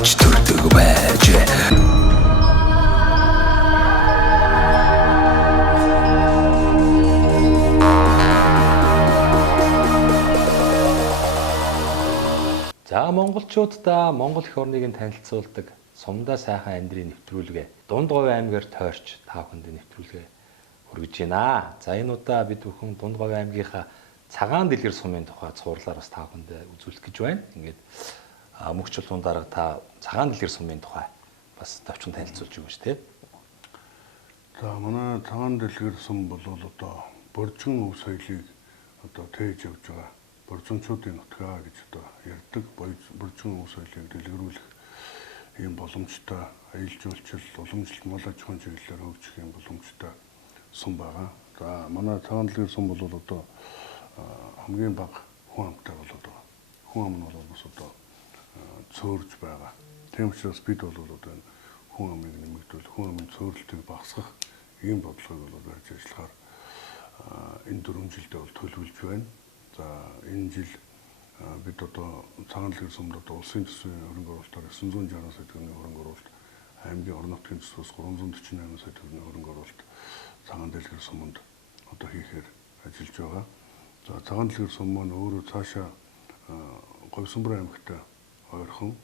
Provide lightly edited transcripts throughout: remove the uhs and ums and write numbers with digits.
авч төрдөг байж. За монголчуудаа Монгол эх орныг танилцуулдаг Сумдаа сайхан амьдрын нэвтрүүлгээ Дундговь аймгаар тойрч та бүхэнд нэвтрүүлгээ хүргэж байна. За энэ удаа бид бүхэн Дундговь аймгийнхаа Цагаан дэлгэр сумын тухай цуурлаар бас та бүхэнд үзүүлэх гэж байна. Ингээд мөнхчл тундарга та Цагаан дэлгэр сумын тухай бас товчхон танилцуулж өгнө шүү дээ. За манай Цагаан дэлгэр сум бол одоо боржин өв соёлыг одоо тээж явж байгаа. Боржинчуудын нутгаа гэж одоо ярьдаг. Боржин өв соёлыг дэлгэрүүлэх ийм боломжтой аялал жуулчлал, уламжлалт, мал аж ахуйн чиглэлээр хөгжих ийм боломжтой сум байгаа. За манай Цагаан дэлгэр сум бол одоо хамгийн бага хүн амтай болоод байгаа. Хүн ам нь бол бас одоо цөөрж байгаа. Тийм учраас бид бол одоо энэ хүн амыг нэмэгдүүл, хүн амын цөөрөлтийг багасгах ийм бодлогыг бол байж ажиллахаар энэ 4 жилдээ бол төлөвлөж байна. За энэ жил бид одоо Цагаан дэлгэр сумд одоо улсын төсвийн хөрөнгө оруулалтаар 960 сая төгрөгийн хөрөнгө оруулалт, аймгийн орон нутгийн төсвөөс 348 сая төгрөгийн хөрөнгө оруулалт Цагаан дэлгэр суманд одоо хийхээр ажиллаж байгаа. За Цагаан дэлгэр сум маань өөрөө цаашаа Говьсөнбөр аймагтай ойрхон.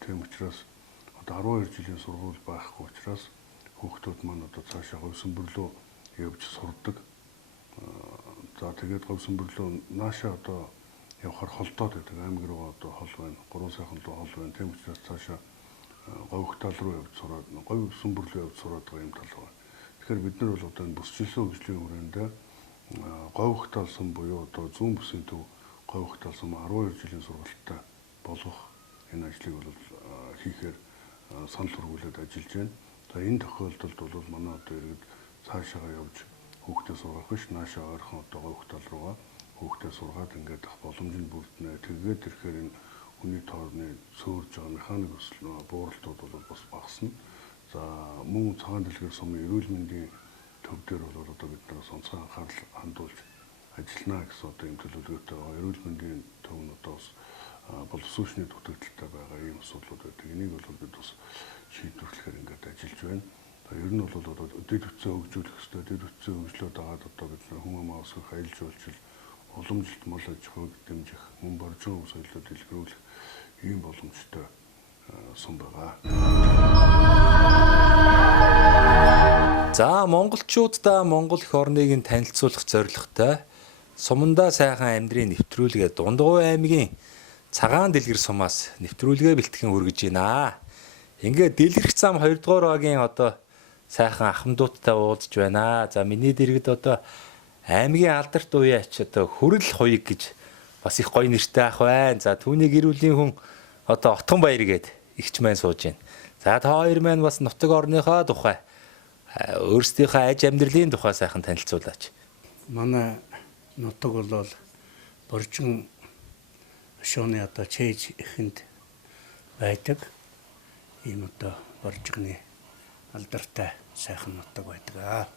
Тийм учраас одоо 12 жилийн сургууль байхгүй учраас хүүхдүүд маань одоо цаашаа Говьсөнбөр рүү явж сурдаг. За тэгээд Говьсөнбөр рүү наашаа одоо явахаар холдоод байдаг. Аймаг руу одоо хол байна. 3 сайхан руу хол байна. Тийм учраас цаашаа Говьхтал руу явж сураад, Говьсөнбөр рүү явж сураад байгаа юм тал байна. Тэгэхээр бид нар бол одоо энэ бүсчилсэн хөгжлийн хүрээнд Говьхтал сум буюу одоо зүүн бүсийн төв Говьхтал сум 12 жилийн сургалтад болгох энэ ажлыг бол хийхээр санал хүргүүлээд ажиллаж байна. За энэ тохиолдолд бол манай одоо иргэд цаашаа явж хүүхдээ сургах биш, наашаа ойрхон одоо Говьхтал руугаа хүүхдээ сургаад ингээд ах боломж нь бүрднэ. Тэгээд ирэхээр энэ хүний тоорны цөөрж байгаа механик бууралтууд бол бас багасна. За мөн Цагаан дэлгэр сумын эрүүл мэндийн төв дээр бол одоо бид нараас онцгой анхаарал хандуулж ажиллана гэсэн одоо юм төлөвлөгөөтэй байгаа. Эрүүл мэндийн төв нь одоо бас боловсруучны дутагдaltaй байгаа ийм асуудлууд байдаг. Энийг бол бид бас шийдвэрлэхээр ингээд ажиллаж байна. Ер нь бол одоо дэд бүтцээ хөгжүүлэх хэрэгтэй. Дэд бүтцээ хөгжлөөд агаад одоо бид хүн амаа өсгөх, аялал жуулчлал, уламжлалт, мал аж ахуйг дэмжих, мөн боржин өв соёлыг дэлгэрүүлэх ийм боломжтой сум байгаа. За монголчуудаа Монгол эх орныг танилцуулах зорилготой Сумдаа сайхан амьдрын нэвтрүүлгээ Дундговь аймгийн Цагаан дэлгэр сумаас нэвтрүүлгээ бэлтгэн хүргэж байна. Ингээд дэлгэрэх зам 2 дугаар багийн одоо сайхан ахмадуудтай уулзж байна. За миний дэргэд одоо аймгийн алдарт уяач одоо Хүрэл Хуйг гэж бас их гоё нэртэй ах байна. За түүний гэр бүлийн хүн одоо Отгон Баяр гээд ихч маань сууж байна. За та хоёр маань бас нутаг орныхоо тухай өөрсдийнхөө аж амьдралын тухай сайхан танилцуулаач. Манай нутаг бол боржин шооны одоо чээж ихэнд байдаг. Ийм одоо боржигны алдартай сайхан нутаг байдаг.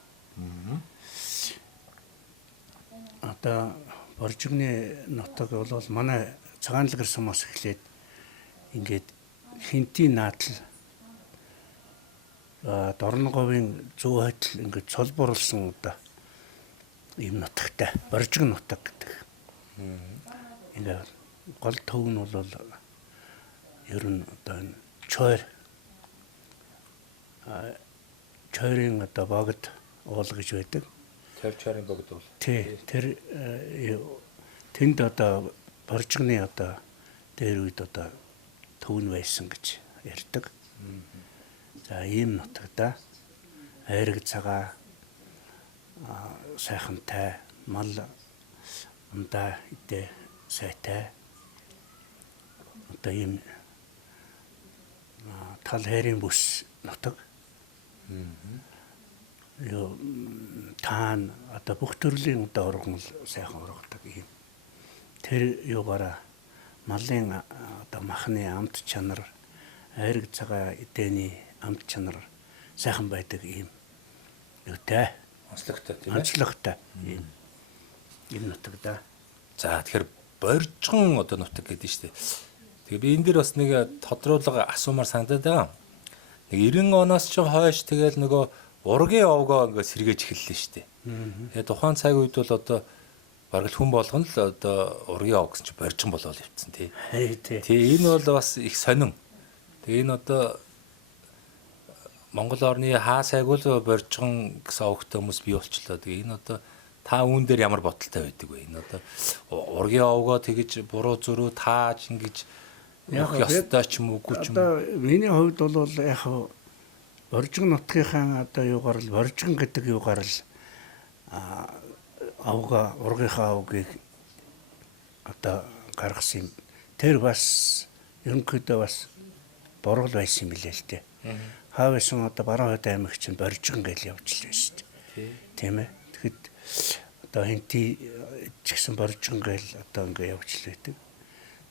Одоо боржигны нутаг бол манай Цагаан дэлгэр сумаас эхлээд ингээд хинтийн наадал Дорноговын зүү хойдол ингээд цолборлсон одоо ийм нутагтай боржиг нутаг гэдэг. Ингээд гол төв нь бол ер нь одоо энэ чойрын одоо богд уул гэж байдаг. Чойрын богд уул. Тий, тэр тэнд одоо боржигны одоо дээр үед одоо төв нь байсан гэж ярьдаг. За ийм нутагта айраг цагаа сайхантай мал ундаа идэ сайтай одоо ийм тал хайрын бүс нутаг. Юу таан одоо бүх төрлийн одоо ургамал сайхан ургадаг юм. Тэр юугаараа малын одоо махны амт чанар, айраг цагаа эдэний амт чанар сайхан байдаг юм. Юутай онцлогтой тийм ээ. Онцлогтой юм. Энэ нутаг да. За тэгэхээр боржгон одоо нутаг гэдэг нь шүү дээ. Тэгээ би энэ дэр бас нэг тодруулга асуумаар санагдаад байгаа. Нэг 90 оноос ч хойш тэгэл нөгөө ургийн овгоо ингээд сэргээж эхэллээ шүү дээ. Тэгээ тухайн цаг үед бол одоо бараг л хүн болгоно л одоо ургийн ов гэсэн чи боржин болоод явцсан тий. Тэгээ энэ бол бас их сонин. Тэгээ энэ одоо Монгол орны хаа сайгуул боржин гэсэн овгтой хүмүүс бий болчлоо. Тэгээ энэ одоо та үүн дээр ямар бодолтой байдаг вэ? Энэ одоо ургийн овгоо тэгэж буруу зөрүү тааж ингэж яг ёстой ч юм уугүй ч юм. Одоо миний хувьд бол яг боржин нутгийнхаа одоо юугаар л боржин гэдэг юугаар л авга ургийнхаа авгийг одоо гаргасан юм. Тэр бас ерөнхийдөө бас буруу байсан юм билээ л дээ. Хаавсан одоо Баруун-Хойд аймаг чинь боржин гэж явуулчихлаа шүү дээ. Тийм ээ. Тэгэхэд одоо хинти ч гэсэн боржин гэж одоо ингэ явуулчихлаа гэдэг.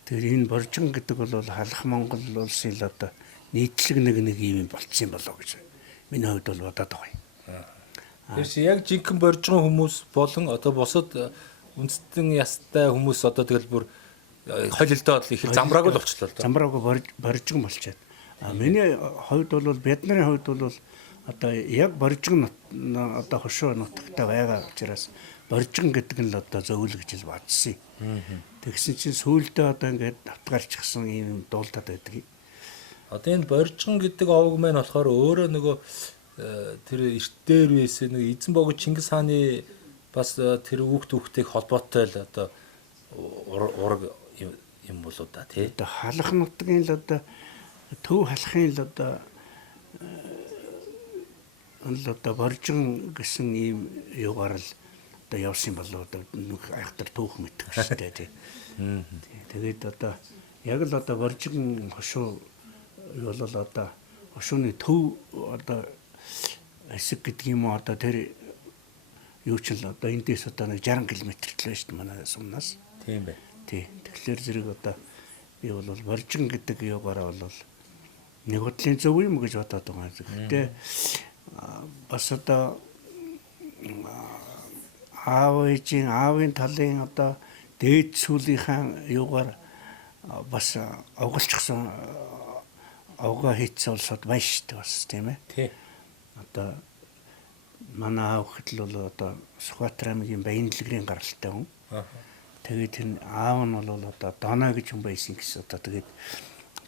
Тэр энэ боржин гэдэг бол халах Монгол улсын л одоо нийтлэг нэг юм болцсон болоо гэж миний хувьд бол бодоод байгаа юм. Тэрс яг жинхэнэ боржин хүмүүс болон одоо бусад үндэстэн ястай хүмүүс одоо тэгэл бүр холилдоод их замбрааг л болчихлоо л доо. Замбрааг боржин болчиход. Миний хувьд бол бидний хувьд бол одоо яг боржин одоо хошуу нутагтай байгаа учраас боржин гэдэг нь л одоо зөвлөгж л бадсан. Тэгсэн чинь сүүлдээ одоо ингээд давтгарчихсан юм дуулдаад байдаг. Одоо энэ боржин гэдэг овг маань болохоор өөрөө нөгөө тэр эрт дээр байсан нэг эзэн богд Чингис хааны бас тэр хүүхдүүдтэй холбоотой л одоо ураг юм болоо да тий. Одоо халах нутгийн л одоо төв халахын л одоо боржин гэсэн ийм юугаар л одоо явсан болоо одоо айхтар түүх мэдэх шүү дээ тий. Тэгээд одоо яг л одоо боржин хошуу юу бол одоо хошууны төв одоо хэсэг гэдэг юм уу одоо тэр юу ч л одоо эндээс одоо нэг 60 км л байна шүү дээ манай сумнаас. Тийм бай. Тий. Тэгэхээр зэрэг одоо би бол боржин гэдэг юугаараа бол нэг бодлын зөв юм гэж бодоод байгаа. Гэхдээ бас одоо аавын талын одоо дээд сүлийнхаа юугаар бас овголчихсон овгоо хийцсэн улсууд байна шүү дээ бас тийм ээ. Тий. Одоо манай аав гэхэл бол одоо Сүхбаатар аймгийн Баянлэгрийн гаралтай хүн. Тэгээд тэр аав нь бол одоо Доноо гэж хүн байсан гэсэн одоо тэгээд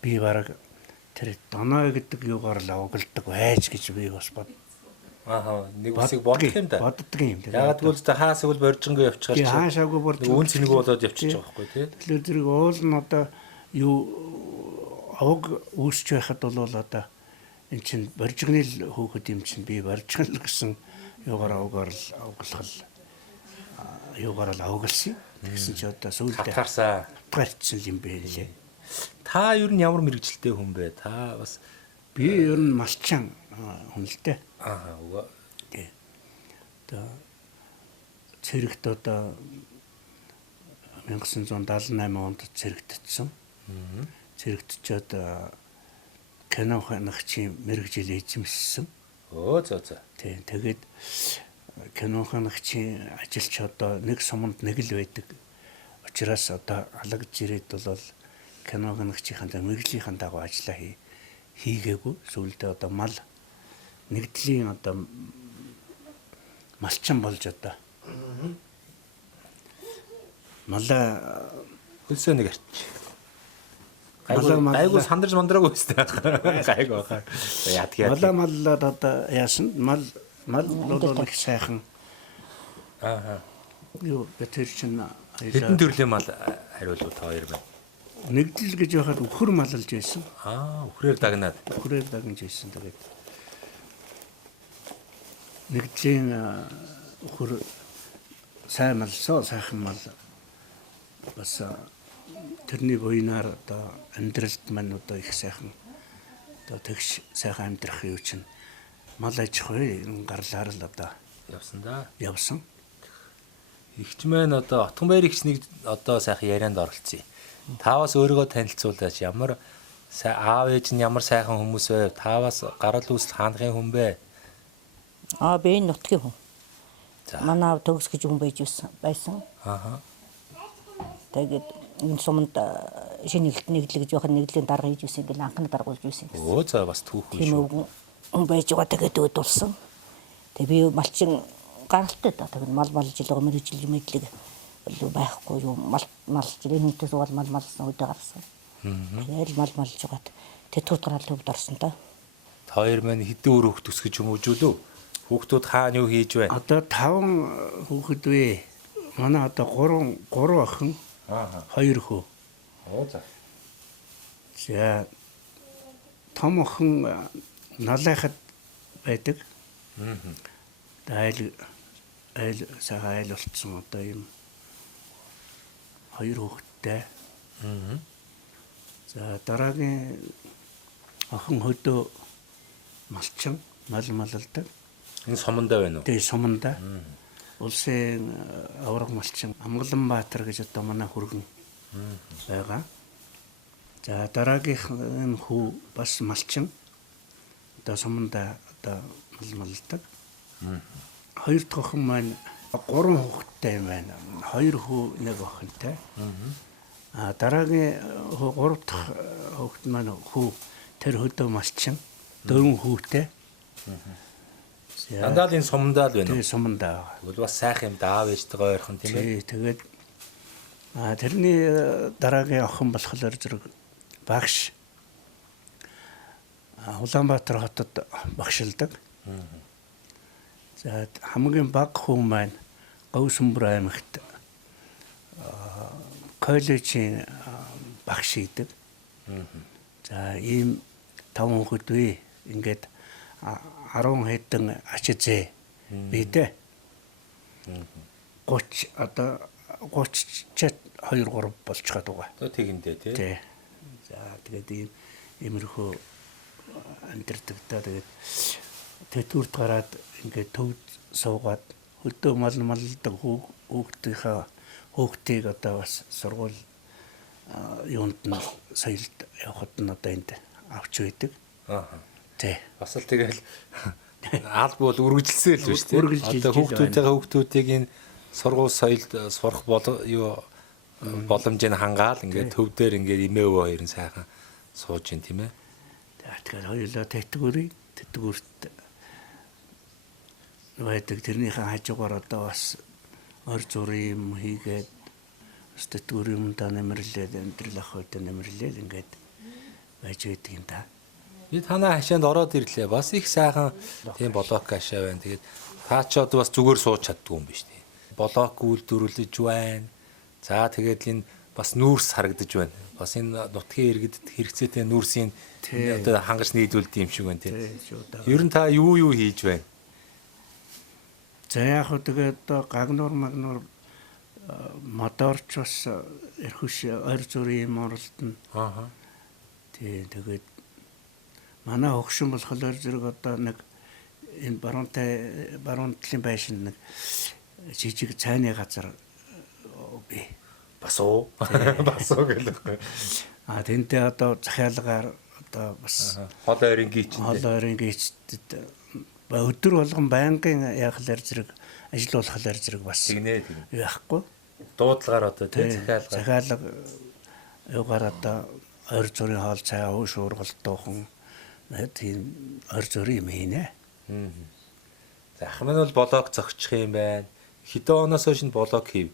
би бараг тэр Доноо гэдэг юугаар л овголдог байж гэж би бас бод. Нэг үсэг бодох юм да. Боддог юм. Ягаад гэвэл хаасаг бол боржинго явчихаар чи хаашаагүй боржинго үн цэнийг болоод явчих жоох байхгүй тий. Тэгэхээр зэрэг уул нь одоо юу овг үүсч байхад бол одоо эн чин боржигны л хөөхд юм чин би боржигн л гэсэн юугаар овгоор л овглох л юугаар л овглсон. Тэгсэн чи одоо сүүлдээ хатгаарсан юм бэ лээ. Та ер нь ямар мэрэгжилтэй хүн бэ? Та бас би ер нь малчаан хүн л дээ. Үгүй. Тий. Одоо цэрэгт одоо 1978 онд цэрэгдсэн. Цэрэгтчихэд кино ханагчийн мэрэгжил эзэмссэн. За. Тий. Тэгээд кино ханагчийн ажилч одоо нэг суманд нэг л байдаг. Учираас одоо алгаж ирээд бол кино ханагчийнхаа мэрэгжлийн дагуу ажиллаа хийгээгүй. Сүүлдээ одоо мал нэгдлийн одоо малчин болж одоо мала хөлсөө нэг арч. Гайгүй сандарч мандраагүй өстэй гайгүй байхаа. Яадгийг. Маллаад одоо яасан мал бол их сайхан. Юу бэтэр чин хэдэн төрлийн мал хариулв та хоёр байна. Нэгдэл гэж яхад өхөр маллж байсан. Өхрээр дагнаад. Өхрээр дагнаж байсан тэгээд нэгдлийн өхөр сайн малсоо сайхан мал бас тэрний буйнаар одоо амьдралд мань одоо их сайхан одоо тэгш сайхан амьдрах юу чинь мал аж ахуй гарлаар л одоо явсан да. Явсан. Игч маань одоо Отгонбаяр игч нэг одоо сайхан ярианд оролцсон. Та бас өөрийгөө танилцуулаач. Ямар аав ээж нь ямар сайхан хүмүүс вэ? Та бас гарал үүсэл хаанхын хүн бэ? Би энэ нутгийн хүн. Манай аав төгс гэж хүн байж байсан. Тэгээд энэ суманд шинэглэлт нэглэж жоохон нэглийн дарга хийж үсэн ингээл анхны дарга болж үсэн гэсэн. Өө за бас түүхэн Тийм шүү. өвгөн байж байгаа тэгээд өөд болсон. Тэгээ би малчин гаралтай да. Тэгээд мал жилгээ мэрэгжил мэдлэг байхгүй юу мал жилийн хүнтэй суугаад мал малсан үедээ гарсан. Тэгээд мал малж байгаад тэтгэвд гараад төвд орсон та. Хоёр маань хэдэн өөр хүүхд төсгөж юм уу зүлөө? Хүүхдүүд хаана юу хийж байна? Одоо 5 хүүхэд вэ. Манай одоо 3 охин, 2 хүү. Оо за. За том охин налайхад байдаг. Айл сайхан айл болцсон одоо юм 2 хүүхэдтэй. За дараагийн охин хөдөө малчин малалдаг. Энэ сумандаа байна уу? Тэгээ суманда. Улсын авраг малчин Амгаланбаатар гэж одоо манай хүргэн байгаа. За дараагийнх хүү бас малчин. Одоо суманда одоо малалдаг. 2 дахь охин маань 3 хүүхэдтэй юм байна. 2 хүү 1 охинтой. Дараагийн 3 дахь хүүхэд маань хүү тэр хөдөө малчин 4 хүүтэй. Дандаа л энэ сумандаа л байна уу? Тэгээ сумандаа. Тэгвэл бас сайхан юм да аав ээжтэйгээ ойрхон тийм ээ. Тэгээд тэрний дараагийн охин болохоор зэрэг багш Улаанбаатар хотод багшилдаг. За хамгийн бага хүн маань Говьсүмбэр аймагт коллежийн багш идэг. За ийм 5 хүүхэд вэ. Ингээд 10 хэдэн ачзээ бидээ 30 одоо 30 2 3 болж чад байгаа. Одоо тэгэндээ тий. Тий. За тэгээд иймэрхүү амьдэрдэг та тэгээд тэтгэврт гараад ингээд төвд суугаад хөдөө малдаг хүүхдийг одоо бас сургууль юунд нь соёлд явахад нь одоо энд авч байдаг. Тий. Бас л тэгэл аль бол үргэлжилсэн л биш тий. Одоо хүүхдүүдийг энэ сургууль соёлд сурах боломжийг хангаал ингээд төв дээр ингээд эмээ өвөө хоёрын сайхан сууж ин тийм ээ. Тэгэхээр хоёулаа тэтгэврт байдаг тэрнийхэн хажуугаар одоо бас ор зургийн юм хийгээд бас тэтгэврийн юмдаа нэмэрлээд амьдрал ах үйдэ нэмэрлээл ингээд байж байдаг юм да. Би танаа хашаанд ороод ирлээ. Бас их сайхан тийм блок хашаа байна. Тэгээд та ч одоо бас зүгээр сууж чаддгүй юм биш тий. Блок үйлдвэрлэж байна. За тэгээд энэ бас нүүрс харагдаж байна. Бас энэ нутгийн иргэдэд хэрэгцээтэй нүүрсийн одоо хангаж нийлүүлдэг юм шиг байна тий. Ер нь та юу хийж байна? За яг хөө тэгээд гагнуур магнуур моторч бас эрхүш ойр зүрийн оролтно. Тий тэгээд манай хөгшин болохоор зэрэг одоо нэг энэ баруун талын байшин нэг жижиг цайны газар бий. Бас уу гэлээ. Тэнтэй одоо захиалгаар одоо бас хол ойрын гीचтэд өдөр болгон байнгын яхалаар зэрэг ажиллуулахлаар зэрэг бас яахгүй. Дуудлагаар одоо тий захиалга юугаар одоо ойр зүрийн хоол цай ууш уургалтуухан тийм ойр зүрийн юм хийнэ. За ах минь бол блог зогчих юм байна. Хэдэн оноос хойш блог хийв?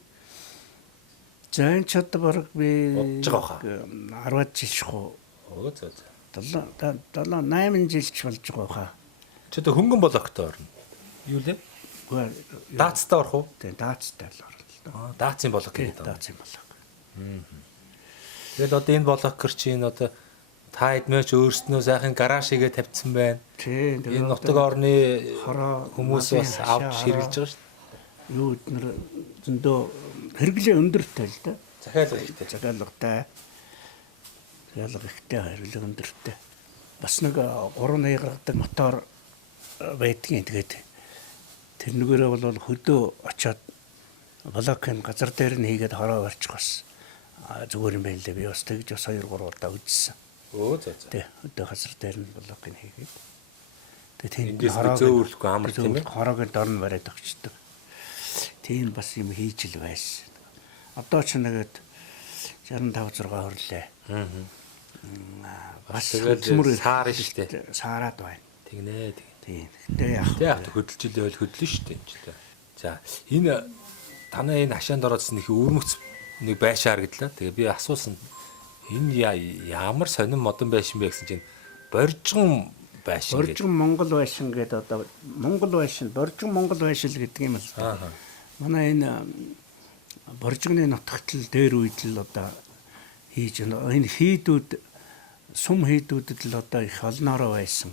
За энэ ч одоо баг би бодож байгаа 10 жил шхуу. Оо зөө. 8 жилч болж байгаа хаа. Чи одоо хөнгөн блогтой орно. Юу лээ? Даацтай орох уу? Тийм, даацтай л орно. Даацын блог гэдэг. Даацын блог. Тэгэл одоо энэ блогер чинь одоо та эдмээч өөрснөө сайхан гараж хийгээ тавьсан байна. Тийм. Энэ нутаг орны хүмүүс бас авч ширгэлж байгаа шүү дээ. Юу эднэр зөндөө хэрэглээ өндөртэй л да. Захиалга ихтэй. Захиалга ихтэй хэрэглээ өндөртэй. Бас нэг 3 гаргадаг мотор байдгийн тэгээд тэрнүүгээрээ бол хөдөө очиод блокын газар дээр нь хийгээд хороо барьчих бас зүгээр юм байна лээ. Би бас тэгж бас 2 3 удаа үзсэн. Оо зөө. Тэ хөдөө газар дээр нь блокыг хийгээд тэгээд тэнд хороо зөөвөрлөхгүй амар тийм ээ. Хороог дор нь бариад өгчдөг. Тийм бас юм хийж л байсан. Одоо ч нэгэд 65 6 хүрлээ. Бас тэгэл саар штэ. Саарад байна. Тэгнэ. Тийм. Гэтэ яг Яг хөдөлжилээ бол хөдлөн штэ энэ ч та. За энэ танаа энэ хашаанд ороодсон их өрмөц нэг байшаар гэдлээ. Тэгээ би асуусан энэ ямар сонин модон байшин бэ гэсэн чинь боржгон байшин гэдэг. Боржгон Монгол байшин гэдэг одоо Монгол байшин, боржгон Монгол байшин гэдэг юм л да. Манай энэ боржгоны нутагтл дээр үед л одоо хийж энэ хийдүүд сум хийдүүдэд л одоо их олноороо байсан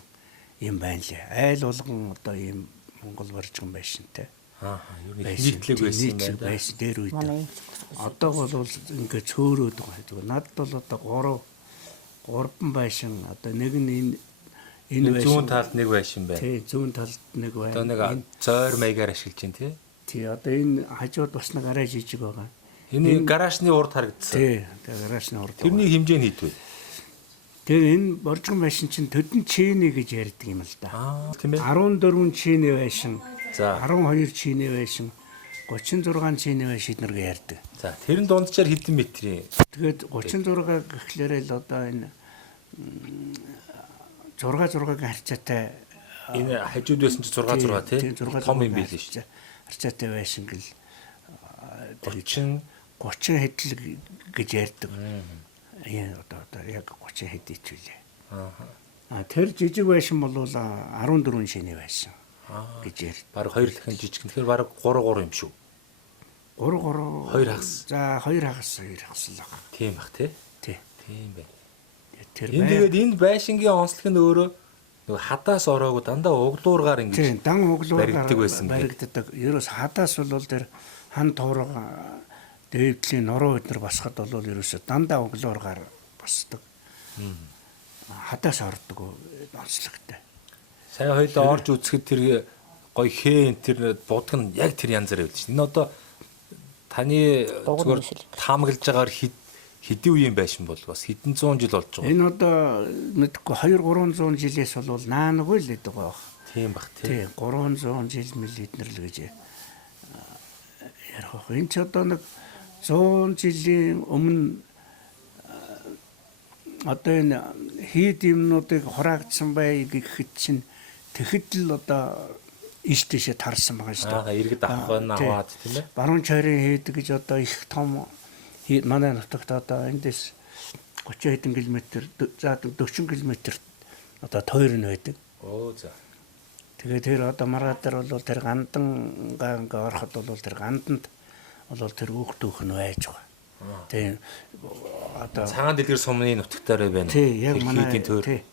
юм байна лээ. Айл болгон одоо ийм Монгол боржгон байшинтай. Юу нэг нийтлэг байсан юм байна. Байшин дээр үед. Одоо бол ингээд цөөрөөд байгаа. Надад бол одоо 3 байшин одоо нэг нь энэ байшин зүүн талд нэг байшин байна. Тий, зүүн талд нэг байна. Одоо нэг зойр маягаар ашиглаж байна тий. Тий, одоо энэ хажууд бас нэг арай жижиг байгаа. Энэ гаражны урд харагдсан. Тий, гаражны урд. Тэрний хэмжээ нь хийдвэ. Тэгээ энэ боржгон байшин чинь төдөн чийнэ гэж ярьдаг юм л да. Тийм ээ. 14 чийнэ байшин, За. 12 чийнэ байшин, 36 чийнэ байшин эднэргээ ярьдаг. За тэрэн дунджаар хэдэн метрийн? Тэгээд 36 гэхлээр л одоо энэ 6-6-гийн харьцаатай Энэ хажууд байсан чи 6 тий. Том юм биш шүү. Харьцаатай байшин гэл 30 хэдл гэж ярьдаг. Одоо яг 30 хэд ичвэлээ. Тэр жижиг байшин бол 14 шинэ байшин гэж ярьд. Бараг 2 дахин жижиг. Тэгэхээр бараг 3 юм шүү. 3 2 хагас. За 2 хагас л байгаа. Тийм бах тий. Тий. Тийм байна. Тэр Энэ тэгээд энэ байшингийн онцлог нь өөрөө нөгөө хадаас ороогүй дандаа углуургаар ингэж тийм дан углуургаар баригддаг байсан. Баригддаг. Ерөөс хадаас бол тэр хан туурга дээвдлийн нуруу өдр басхад бол ерөөсө дандаа углуургаар басдаг. Хадаас ордог онцлогтой. Сайн хоёлоо орж үзэхэд тэр гоё хэн тэр будг нь яг тэр янзаар байв чинь. Энэ одоо таны зүгээр таамаглаж байгаагаар хэдэн үеийн байшин бол бас хэдэн зуун жил болж байгаа. Энэ одоо мэдгүй 2-300 жилээс бол наангүй л гэдэг байгаа. Тийм бах тий. 300 жил мэл эднэр л гэж ярих байх. Энэ ч одоо нэг 100 жилийн өмнө одоо энэ хийд юмнуудыг хураагдсан бай гэхэд чинь тэгэхэд л одоо иш тийшээ тарсан байгаа шүү дээ. Иргэд авах нь аваад тийм ээ. Баруун чойрын хийд гэж одоо их том манай нутагт одоо эндээс 30 хэдэн километр за 40 км одоо тойр нь байдаг. Оо за. Тэгээд тэр одоо маргаа дээр бол тэр гандангаа ингээ ороход бол тэр ганданд бол тэр өөхтөөх нь байж байгаа. Тэгээ одоо цагаан дэлгэр сумны нутагтаар байна. Тий, яг манай тойр. тий.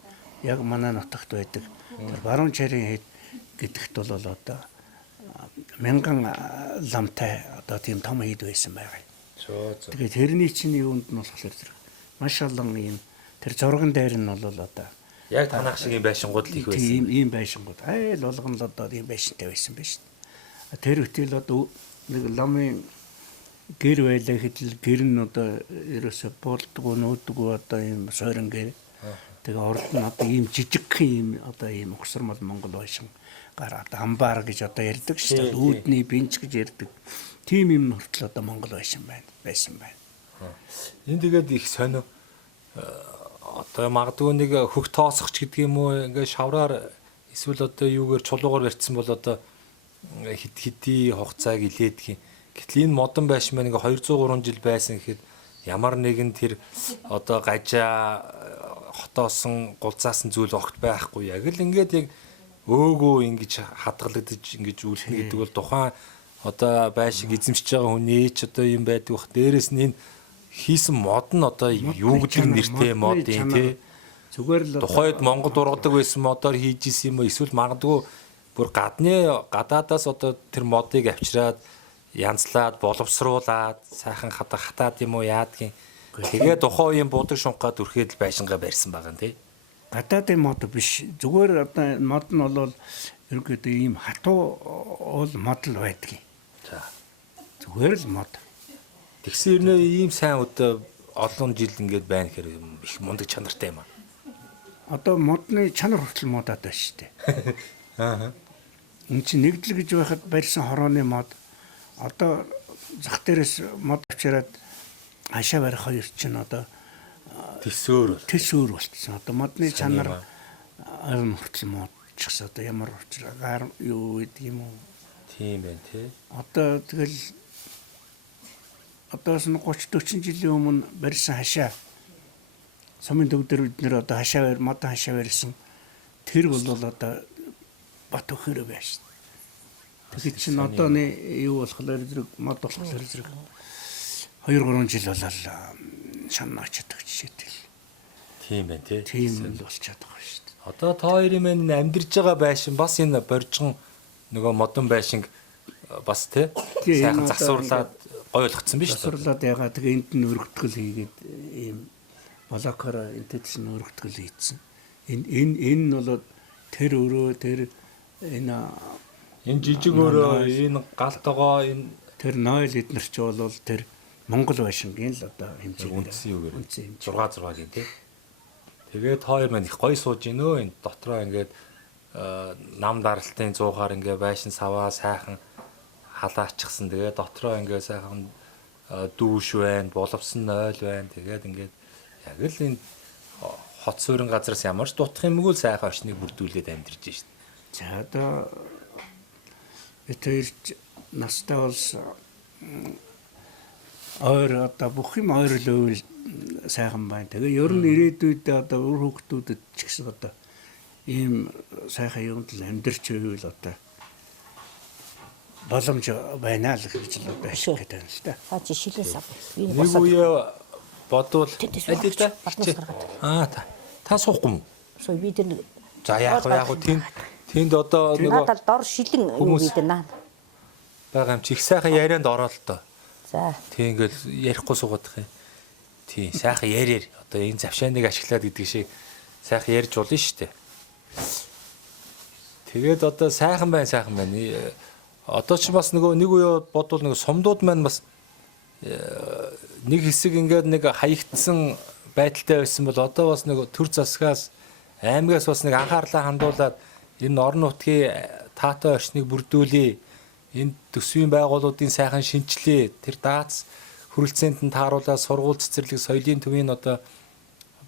Яг манай нутагт байдаг. Тэр баруун чарын хэд гэдэгт бол одоо 1000 ламтай одоо тийм том хэд байсан байгаа. Тэгээд тэрний чинь юунд нь болохоор тэр маш олон юм тэр зурган дээр нь бол одоо яг танах шиг юм байшингууд л их байсан. Тийм ийм байшингууд айл болгон л одоо ийм байшинтай байсан байна шүү дээ. Тэр хөтөл одоо нэг ламын гэр байлаа хэдэл гэр нь одоо ерөөсө болдгоо нүүдгөө одоо ийм сойрон гэр. Тэгээ урд нь одоо ийм жижиг юм одоо ийм угсармал Монгол байшин гар одоо амбар гэж одоо ярьдаг шүү дээ. Үүдний бинч гэж ярьдаг. Тим юм хүртэл одоо Монгол байшин байсан байна. Энэ тэгээд их сонио одоо магадгүй нэг хөх тооцогч гэдэг юм уу ингээ шавраар эсвэл одоо юугаар чулуугаар барьсан бол одоо хэдий хугацааг илээдэг юм. Гэтэл энэ модон байшин маань ингээ 200 3 жил байсан гэхэд ямар нэгэн тэр одоо гажаа хотоосон гулзаасан зүйл огт байхгүй. Яг л ингээд яг өөгөө ингэж хадгалагдаж ингэж үлдэнэ гэдэг бол тухайн одоо байшиг эзэмшиж байгаа хүний ч одоо юм байдаг бах. Дээрээс нь энэ хийсэн мод нь одоо юу гэдэг нэртэй мод юм те. Зүгээр л тухайд Монгол ургадаг байсан модоор хийж исэн юм уу эсвэл магадгүй бүр гадаадаас одоо тэр модыг авчираад янзлаад боловсруулад сайхан хатаад юм уу яадгийн. Тэгээ тухайн үеийн будаг шунхаад үрхэд л байшингаа барьсан байгаа юм те. гадаадын мод биш. Зүгээр одоо мод нь бол ерөөдөө ийм хатуу ол мод л байдаг. За. Зүгээр л мод. Тэгсэн юм ийм сайн одоо олон жил ингээд байна гэхээр их мундаг чанартай юм аа. Одоо модны чанар хүртэл модаад байна шүү дээ. Аа. Энд чинь нэгдэл гэж байхад барьсан хорооны мод одоо зах дээрээс мод авчираад хашаа барих хоёр чинь одоо Тэсөөр бол. тэс өөр болчихсон. Одоо модны чанар арим хүртэл муудчихсан. Одоо ямар учраар юу гэдэг юм уу? Тийм байна тий. Одоо тэгэл одоос нь 30 40 жилийн өмнө барьсан хашаа сумын төв дээр бид нэр одоо хашаа модон хашаа барьсан тэр бол одоо бат өхөрөө байж. Тэгэхээр чинь одооны юу болохоор зэрэг мод болохоор зэрэг 2 3 жил болол шанаач чадах жишээтэй. Тийм байна тий. Тийм л болчиход байгаа шүү дээ. Одоо та хоёрын мань амьдарж байгаа байшин бас энэ боржгон нөгөө модон байшинг бас тий сайхан засварлаад гоё болгоцсон биз дээ. Засварлаад ягаа тэгээ энд нь өргөтгөл хийгээд ийм блокоор энтэд чинь өргөтгөл хийцэн. Энэ нь бол тэр өрөө тэр энэ жижиг өрөө энэ галтогоо энэ тэр нойл эднэр ч бол тэр Монгол байшингийн л одоо хэмжээ үндсэн юугээр үндсэн 6-6-гийн тий. Тэгээд хоёр маань их гоё сууж гинөө энэ дотроо ингээд нам даралтын 100-аар ингээд байшин саваа сайхан халаачсан. Тэгээд дотроо ингээд сайхан дүүш байна, боловсон ойл байна. Тэгээд ингээд яг л энэ хот суурин газраас ямар ч дутах юмгүй л сайхан очныг бүрдүүлээд амьдарч шít. За одоо этэрч настай болж ойр одоо бүх юм ойр л өвөл сайхан байна. Тэгээ ер нь ирээдүйд одоо үр хөвгтүүдэд ч гэсэн одоо ийм сайхан юмд л амьдарч байвал одоо боломж байна л гэж л ашиг гэдэг юм л та. Та жишээлээс ав. Нэг үе бодвол Тэдэс та суухгүй юм. суу бид нар За яг уу тэнд одоо нөгөө надад дор шилэн юу бид нар. байгаа юм чи их сайхан ярианд ороо л доо. За Тийм ингээл ярихгүй суугаадах юм. Тийм сайхан яриэр одоо энэ завшааныг ашиглаад гэдэг шиг сайхан ярьж болно шүү дээ. Тэгээд одоо сайхан байна. Одоо ч бас нөгөө нэг үе бодвол нөгөө сумдууд маань бас нэг хэсэг ингээд нэг хаягдсан байдалтай байсан бол одоо бас нэг төр засгаас аймагаас бас нэг анхаарлаа хандуулад энэ орон нутгийн таатай орчныг бүрдүүлээ. Энэ төсвийн байгууллагын сайхан шинжилээ. Тэр дац хүрэлцээнд нь тааруулаад сургууль цэцэрлэг соёлын төвийн одоо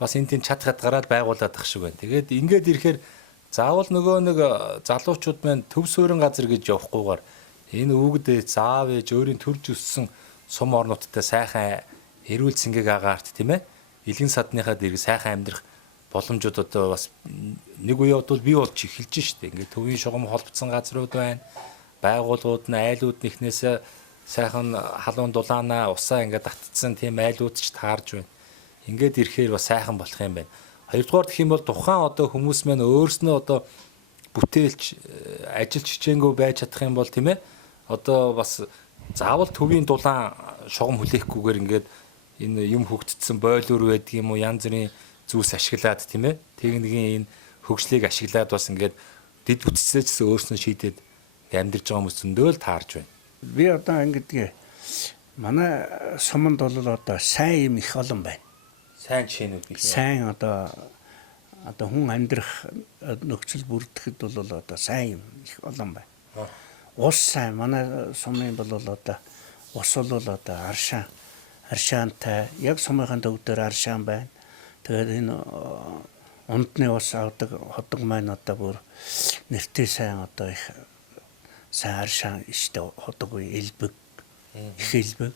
бас энэ тийм чадхад гараад байгуулад ах шиг байна. Тэгээд ингээд ирэхээр заавал нөгөө нэг залуучууд маань төв суурин газар гэж явахгүйгээр энэ үгдээ заав ээж өөрийн төрж өссөн сум орнуудтай сайхан эрүүл цэнгийг агаарт тийм ээ. Илгэн садныхаа дэрэг сайхан амьдрах боломжууд одоо бас нэг үеуд бол бий болж эхэлж штэ. Ингээд төвийн шугам холбогдсон газрууд байна. Байгууллагууд нь айлууд нэхнээс сайхан халуун дулаанаа усаа ингээд татцсан тийм айлууд ч таарж байна. Ингээд ирэхээр бас сайхан болох юм байна. Хоёрдугаар гэх юм бол тухайн одоо хүмүүс маань өөрснөө одоо бүтээлч ажилч хичээнгүй байж чадах юм бол тийм ээ. Одоо бас заавал төвийн дулаан шугам хүлээхгүйгээр ингээд энэ юм хөгжтсөн бойлоор байдаг юм уу янз бүрийн зүйлс ашиглаад тийм ээ. Техникийн энэ хөгжлийг ашиглаад бас ингээд дэд бүтцээч өөрснөө шийдээд амьдарч байгаа хүмүүс зөндөө л таарж байна. Би одоо ингэдэг манай суманд бол одоо сайн юм их олон байна. Сайн жишээнүүд бий. Сайн одоо хүн амьдрах нөхцөл бүрдэхэд бол одоо сайн юм их олон байна. Ус сайн манай сумын бол одоо ус бол одоо аршаантай яг сумынхаа төв дээр аршаан байна. Тэгээд энэ ундны ус авдаг ходог маань одоо бүр нэртэй сайн одоо их сайн аршаан ishte ходог элбэг их элбэг.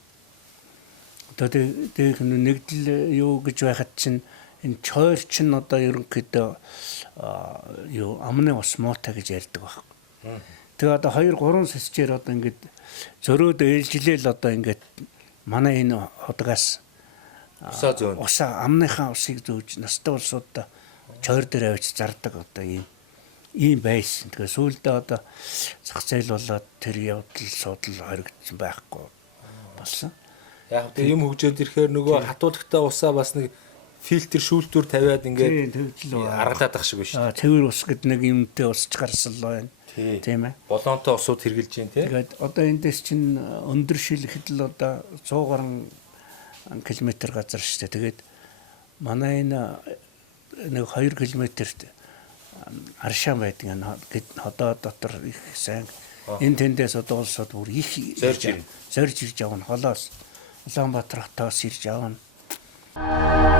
Одоо тэг нэгдэл юу гэж байхад чинь энэ чойр чинь одоо ерөнхийдөө юу амны ус муутай гэж ярьдаг баг. Тэгээ одоо 2 3 сэсчээр одоо ингээд зөрөөд ээлжилээл одоо ингээд манай энэ ходгоос усаа амныхаа усыг зөөж настай улсуудаа чойр дээр авч зардаг одоо ийм байсан. Тэгээ сүүлдээ одоо зах зээл болоод тэр явдал судал хоригдсон байхгүй болсон. Яг тийм юм хөгжөөд ирэхээр нөгөө хатуулагтай усаа бас нэг фильтр шүүлтүр тавиад ингээд аргалаад ах шиг байна шүү. Цэвэр ус гэдэг нэг юмтэй усч гарсал байна. Тийм ээ. Болоонтой усууд хэрглэж байна тийм. Тэгээд одоо эндээс чинь өндөр шил хэдэл одоо 100 гаруй километр газар шүү дээ. Тэгээд манай энэ нэг 2 километрт аршаан байдаг гэд одоо дотор их сайн энэ тэндээс одоо улсууд бүр их зорж ирж явна холоос Улаанбаатар хотоос ирж авна.